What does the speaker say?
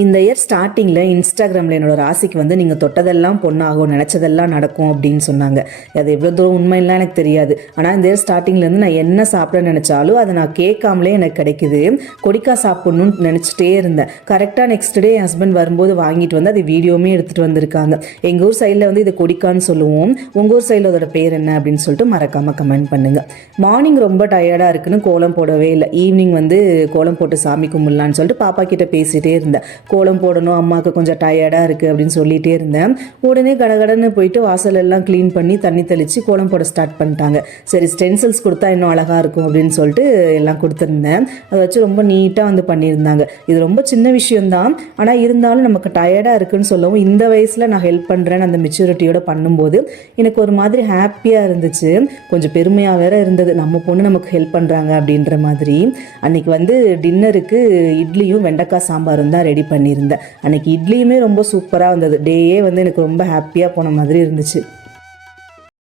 இந்த இயர் ஸ்டார்டிங்கில் இன்ஸ்டாகிராமில் என்னோட ராசிக்கு வந்து நீங்கள் தொட்டதெல்லாம் பொண்ணாகும், நினச்சதெல்லாம் நடக்கும் அப்படின்னு சொன்னாங்க. அது எவ்வளோ தூரம் உண்மைலாம் எனக்கு தெரியாது. ஆனால் இந்த இயர் ஸ்டார்டிங்லேருந்து நான் என்ன சாப்பிட நினச்சாலும் அதை நான் கேட்காமலே எனக்கு கிடைக்குது. கொடிக்கா சாப்பிட்ணுன்னு நினச்சிட்டே இருந்தேன். கரெக்டாக நெக்ஸ்ட் டே என் ஹஸ்பண்ட் வரும்போது வாங்கிட்டு வந்து அது வீடியோவுமே எடுத்துகிட்டு வந்திருக்காங்க. எங்கள் ஊர் சைடில் வந்து இது கொடிக்கான்னு சொல்லுவோம். உங்கள் ஊர் சைடில் அதோட பேர் என்ன அப்படின்னு சொல்லிட்டு மறக்காமல் கமெண்ட் பண்ணுங்கள். மார்னிங் ரொம்ப டயர்டாக இருக்குன்னு கோலம் போடவே இல்லை. ஈவினிங் வந்து கோலம் போட்டு சாமி கும்பிடலான்னு சொல்லிட்டு பாப்பா கிட்ட பேசிகிட்டே இருந்தேன். கோலம் போடணும், அம்மாவுக்கு கொஞ்சம் டயர்டாக இருக்குது அப்படின்னு சொல்லிகிட்டே இருந்தேன். உடனே கடகடன்னு போயிட்டு வாசலெல்லாம் க்ளீன் பண்ணி தண்ணி தெளித்து கோலம் போட ஸ்டார்ட் பண்ணிட்டாங்க. சரி, ஸ்டென்சில்ஸ் கொடுத்தா இன்னும் அழகாக இருக்கும் அப்படின்னு சொல்லிட்டு எல்லாம் கொடுத்துருந்தேன். அதை வச்சு ரொம்ப நீட்டாக வந்து பண்ணியிருந்தாங்க. இது ரொம்ப சின்ன விஷயம்தான், ஆனால் இருந்தாலும் நமக்கு டயர்டாக இருக்குன்னு சொல்லவும் இந்த வயசில் நான் ஹெல்ப் பண்ணுறேன்னு அந்த மெச்சூரிட்டியோட பண்ணும்போது எனக்கு ஒரு மாதிரி ஹாப்பியாக இருந்துச்சு. கொஞ்சம் பெருமையாக வேற இருந்தது, நம்ம பொண்ணு நமக்கு ஹெல்ப் பண்ணுறாங்க அப்படின்ற மாதிரி. அன்றைக்கி வந்து டின்னருக்கு இட்லியும் வெண்டைக்காய் சாம்பாரும் தான் ரெடி பண்ணியிருந்தேன். அன்றைக்கி இட்லியுமே ரொம்ப சூப்பராக வந்தது. டேயே வந்து எனக்கு ரொம்ப ஹாப்பியாக போன மாதிரி இருந்துச்சு.